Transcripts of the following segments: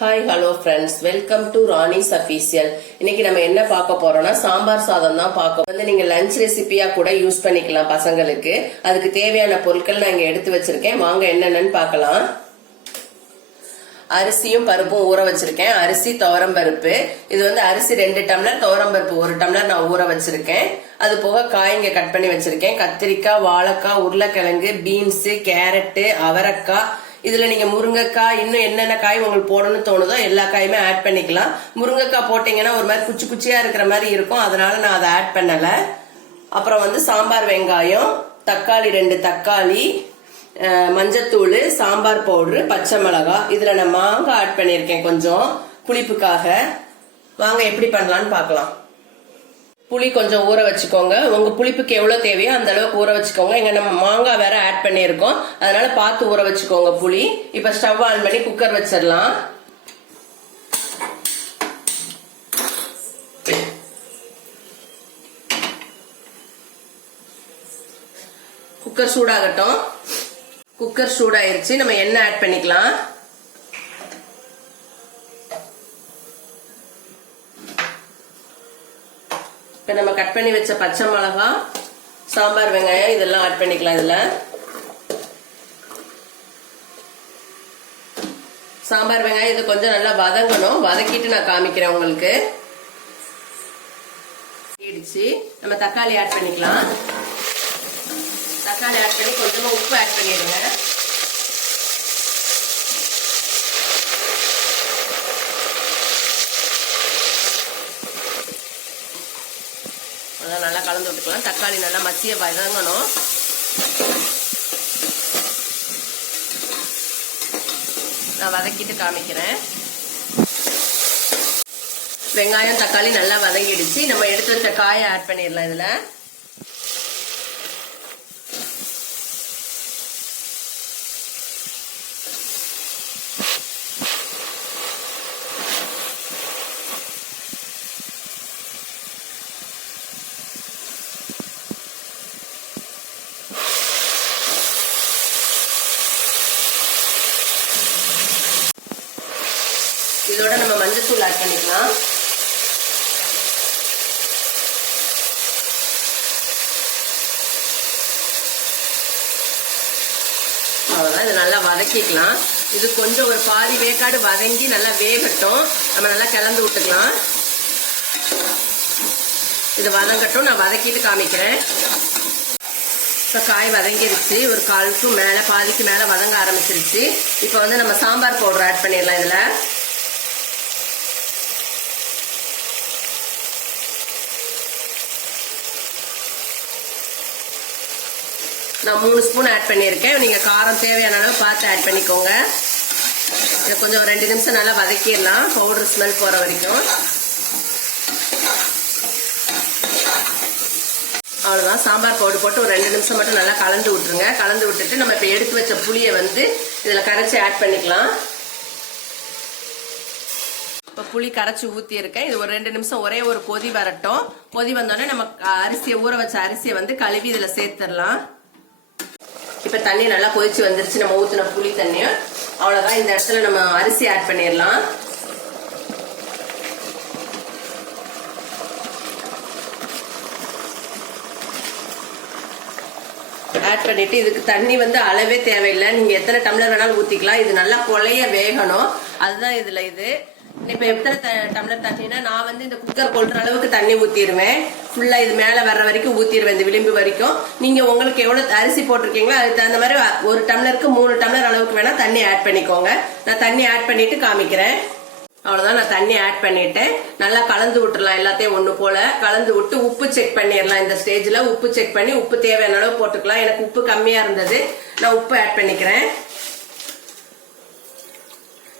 Hi hello friends welcome to Rani's official இன்னைக்கு நம்ம என்ன பார்க்க போறோம்னா சாம்பார் சாதம் தான் பார்க்க வந்து நீங்க லஞ்ச் ரெசிபியா கூட யூஸ் பண்ணிக்கலாம் பசங்களுக்கு. அதுக்கு தேவையான பொருட்கள் நான் இங்க எடுத்து வச்சிருக்கேன். வாங்க என்னென்னு பார்க்கலாம். அரிசியும் பருப்பும் ஊற வச்சிருக்கேன். அரிசி துவரம் பருப்பு. இது வந்து அரிசி ரெண்டு டம்ளர் துவரம் பருப்பு ஒரு டம்ளர் நான் ஊற வச்சிருக்கேன். அது போக காய்ங்க கட் பண்ணி வச்சிருக்கேன். கத்திரிக்காய் வாழைக்காய் உருளைக்கிழங்கு பீன்ஸ் கேரட்டு அவரைக்காய் இதுல நீங்க முருங்கைக்காய் இன்னும் என்னென்ன காய் உங்களுக்கு போடணும்னு தோணுதோ எல்லா காயுமே ஆட் பண்ணிக்கலாம். முருங்கைக்காய் போட்டீங்கன்னா ஒரு மாதிரி குச்சி குச்சியா இருக்கிற மாதிரி இருக்கும். அதனால நான் அதை ஆட் பண்ணல. அப்புறம் வந்து சாம்பார் வெங்காயம் தக்காளி ரெண்டு தக்காளி மஞ்சத்தூள் சாம்பார் பவுடரு பச்சை மிளகாய் இதுல நான் மாங்காய் ஆட் பண்ணியிருக்கேன் கொஞ்சம். புளிப்புக்காக. வாங்க எப்படி பண்ணலாம்னு பார்க்கலாம். புளி கொஞ்சம் ஊற வச்சுக்கோங்க. உங்க புளிப்புக்கு எவ்வளவு தேவையோ அந்த அளவுக்கு ஊற வச்சுக்கோங்க. இங்க நம்ம மாங்காய் வேற ஆட் பண்ணியிருக்கோம். அதனால பார்த்து ஊற வச்சுக்கோங்க புளி. இப்ப ஸ்டவ் ஆன் பண்ணி குக்கர் வச்சிடலாம். குக்கர் சூடாகட்டும். குக்கர் சூடாயிருச்சு. நம்ம எண்ணெய் ஆட் பண்ணிக்கலாம். இப்போ நம்ம கட் பண்ணி வச்ச பச்சை மிளகா சாம்பார் வெங்காயம் இதெல்லாம் ஆட் பண்ணிக்கலாம் இதில். சாம்பார் வெங்காயம் இது கொஞ்சம் நல்லா வதங்கணும். வதக்கிட்டு நான் காமிக்கிறேன் உங்களுக்கு. இடிச்சு நம்ம தக்காளி ஆட் பண்ணிக்கலாம். தக்காளி ஆட் பண்ணி கொஞ்சமாக உப்பு ஆட் பண்ணிடுங்க அதெல்லாம் நல்லா கலந்து விட்டுக்கலாம் தக்காளி நல்லா மசிய வதங்கணும். நான் வதக்கிட்டு காமிக்கிறேன். வெங்காயம் தக்காளி நல்லா வதங்கிடுச்சு. நம்ம எடுத்து வச்ச காயை ஆட் பண்ணிடலாம் இதுல. இதோட நம்ம மஞ்சத்தூள் ஆட் பண்ணிக்கலாம். அவ்வளோதான் இதை நல்லா வதக்கிக்கலாம். இது கொஞ்சம் ஒரு பாதி வேக்காடு வதங்கி நல்லா வேகட்டும். நம்ம நல்லா கிளந்து விட்டுக்கலாம். இது வதங்கட்டும் நான் வதக்கிட்டு காமிக்கிறேன். இப்போ காய் வதங்கிருச்சு. ஒரு காலுக்கு மேலே பாதிக்கு மேலே வதங்க ஆரம்பிச்சிருச்சு. இப்போ வந்து நம்ம சாம்பார் பவுடர் ஆட் பண்ணிடலாம் இதில். நான் மூணு ஸ்பூன் ஆட் பண்ணியிருக்கேன். நீங்கள் காரம் தேவையான அளவு பார்த்து ஆட் பண்ணிக்கோங்க. இதை கொஞ்சம் ரெண்டு நிமிஷம் நல்லா வதக்கிடலாம். பவுடர் ஸ்மெல் போகிற வரைக்கும். அவ்வளோதான் சாம்பார் பவுடர் போட்டு ஒரு ரெண்டு நிமிஷம் மட்டும் நல்லா கலந்து விட்டுருங்க. கலந்து விட்டுட்டு நம்ம இப்போ எடுத்து வச்ச புளியை வந்து இதில் கரைச்சி ஆட் பண்ணிக்கலாம். இப்போ புளி கரைச்சி ஊற்றியிருக்கேன் இது ஒரு ரெண்டு நிமிஷம் ஒரே ஒரு கொதி வரட்டும். கொதி வந்தோடனே நம்ம அரிசியை ஊற வச்ச அரிசியை வந்து கழுவி இதில் சேர்த்துடலாம். இப்போ தண்ணி நல்லா கொதிச்சு வந்துருச்சு. நம்ம ஊற்றின புளி தண்ணியும் அவ்வளோதான் இந்த இடத்துல நம்ம அரிசி ஆட் பண்ணிடலாம். ஆட் பண்ணிட்டு இதுக்கு தண்ணி வந்து அளவே தேவையில்லை. நீங்க எத்தனை டம்ளர் வேணாலும் ஊத்திக்கலாம். இது நல்லா கொலைய வேகணும். அதுதான் இதுல இது. இப்ப எத்தனை டம்ளர் தண்ணினா நான் வந்து இந்த குக்கர் கொள்ற அளவுக்கு தண்ணி ஊத்திடுவேன். ஃபுல்லா இது மேல வர்ற வரைக்கும் ஊத்திடுவேன் இந்த விளிம்பு வரைக்கும். நீங்க உங்களுக்கு எவ்வளவு அரிசி போட்டிருக்கீங்களோ அதுக்கு தகுந்த மாதிரி ஒரு டம்ளருக்கு மூணு டம்ளர் அளவுக்கு வேணா தண்ணி ஆட் பண்ணிக்கோங்க. நான் தண்ணி ஆட் பண்ணிட்டு காமிக்கிறேன். அவ்வளவுதான் நான் தண்ணி ஆட் பண்ணிட்டேன். நல்லா கலந்து விட்டுறலாம் எல்லாத்தையும் ஒண்ணு போல. கலந்து விட்டு உப்பு செக் பண்ணிடலாம் இந்த ஸ்டேஜ்ல உப்பு செக் பண்ணி உப்பு தேவையான அளவு போட்டுக்கலாம். எனக்கு உப்பு கம்மியா இருந்தது. நான் உப்பு ஆட் பண்ணிக்கிறேன்.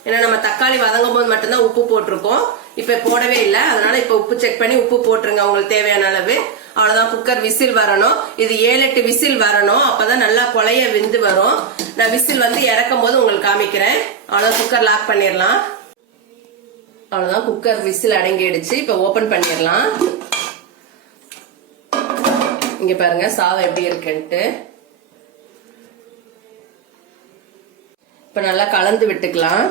ஏன்னா நம்ம தக்காளி வதங்கும் போது மட்டும்தான் உப்பு போட்டிருக்கோம். இப்ப போடவே இல்லை. அதனால இப்ப உப்பு செக் பண்ணி உப்பு போட்டுருங்க உங்களுக்கு தேவையான அளவு. அவ்வளவுதான் குக்கர் விசில் வரணும். இது ஏழு எட்டு விசில் வரணும். அப்பதான் நல்லா கொலைய வெந்து வரும். நான் விசில் வந்து இறக்கும் போது உங்களுக்கு காமிக்கிறேன். அவ்வளவுதான் குக்கர் லாக் பண்ணிடலாம். அவ்வளவுதான் குக்கர் விசில் அடங்கிடுச்சு. இப்ப ஓபன் பண்ணிடலாம். இங்க பாருங்க சாதம் எப்படி இருக்குன்ட்டு. இப்போ நல்லா கலந்து விட்டுக்கலாம்.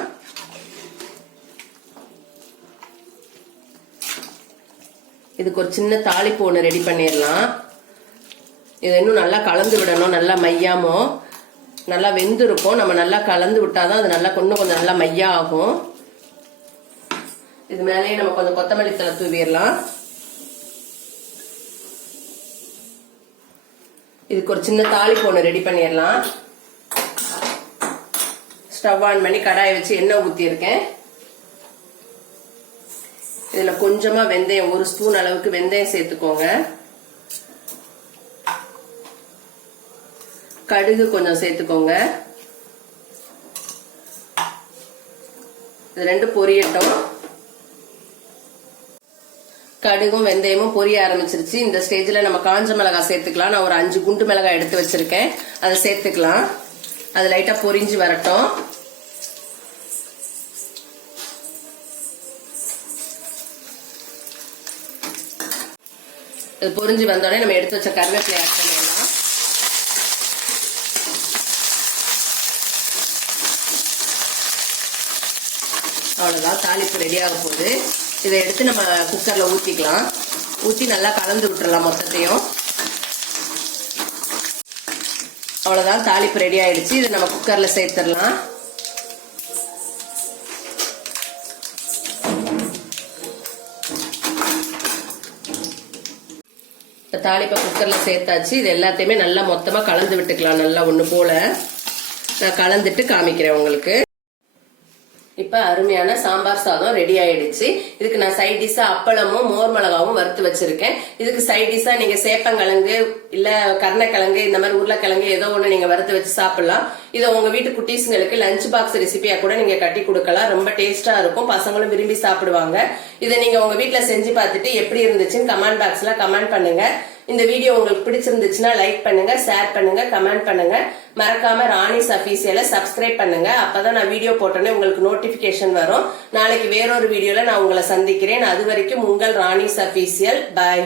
இதுக்கு ஒரு சின்ன தாளிப்பு ஒன்று ரெடி பண்ணிடலாம் இதை இன்னும் நல்லா கலந்து விடணும் நல்லா மையாமோ. நல்லா வெந்திருக்கும். நம்ம நல்லா கலந்து விட்டால் தான் அது நல்லா கொஞ்சம் கொஞ்சம் நல்லா மையா ஆகும் இது மேலேயே நம்ம கொஞ்சம் கொத்தமல்லி தலை தூவிடலாம் இதுக்கு ஒரு சின்ன தாளிப்பு ஒன்று ரெடி பண்ணிடலாம் ஸ்டவ் ஆன் பண்ணி கடாயை வச்சு எண்ணெய் ஊற்றியிருக்கேன் இதில் கொஞ்சமா வெந்தயம் ஒரு ஸ்பூன் அளவுக்கு வெந்தயம் சேர்த்துக்கோங்க. கடுகு கொஞ்சம் சேர்த்துக்கோங்க. இது ரெண்டு பொரியட்டும். கடுகும் வெந்தயமும் பொரிய ஆரம்பிச்சிருச்சு. இந்த ஸ்டேஜ்ல நம்ம காஞ்ச மிளகாய் சேர்த்துக்கலாம். நான் ஒரு அஞ்சு குண்டு மிளகாய் எடுத்து வச்சிருக்கேன். அதை சேர்த்துக்கலாம். அது லைட்டா பொரிஞ்சு வரட்டும். இது பொரிஞ்சு வந்தோடனே நம்ம எடுத்து வச்ச கருவேப்பிலை ஆட் பண்ணிடலாம். அவ்வளோதான் தாளிப்பு ரெடி ஆக போகுது. இதை எடுத்து நம்ம குக்கரில் ஊற்றிக்கலாம் ஊற்றி நல்லா கலந்து விட்டுறலாம் மொத்தத்தையும். அவ்வளோதான் தாளிப்பு ரெடி ஆயிடுச்சு. இதை நம்ம குக்கரில் சேர்த்துடலாம். இப்போ தாளிப்பை குக்கரில் சேர்த்தாச்சு. இது எல்லாத்தையுமே நல்லா மொத்தமாக கலந்து விட்டுக்கலாம் நல்லா ஒன்று போல. நான் கலந்துட்டு காமிக்கிறேன் உங்களுக்கு. இப்ப அருமையான சாம்பார் சாதம் ரெடி ஆயிடுச்சு. இதுக்கு நான் சைட் டிஷ்ஷா அப்பளமும் மோர் மிளகாவும் வறுத்து வச்சிருக்கேன். இதுக்கு சைட் டிஷ்ஷா நீங்க சேப்பங்கிழங்கு இல்ல கருணக்கிழங்கு இந்த மாதிரி உருளைக்கிழங்கு ஏதோ ஒண்ணு நீங்க வறுத்து வச்சு சாப்பிடலாம். இதை உங்க வீட்டு குட்டீஸுங்களுக்கு லஞ்ச் பாக்ஸ் ரெசிபியா கூட நீங்க கட்டி கொடுக்கலாம். ரொம்ப டேஸ்டா இருக்கும். பசங்களும் விரும்பி சாப்பிடுவாங்க. இதை நீங்க உங்க வீட்டுல செஞ்சு பார்த்துட்டு எப்படி இருந்துச்சுன்னு கமெண்ட் பாக்ஸ்ல கமெண்ட் பண்ணுங்க. இந்த வீடியோ உங்களுக்கு பிடிச்சிருந்துச்சுன்னா லைக் பண்ணுங்க ஷேர் பண்ணுங்க கமெண்ட் பண்ணுங்க. மறக்காம ராணிஸ் அபிஷியலை சப்ஸ்கிரைப் பண்ணுங்க. அப்பதான் நான் வீடியோ போட்டோன்னே உங்களுக்கு நோட்டிபிகேஷன் வரும். நாளைக்கு வேறொரு வீடியோல நான் உங்களை சந்திக்கிறேன். அது வரைக்கும் உங்கள் ராணிஸ் அஃபீஷியல் பாய்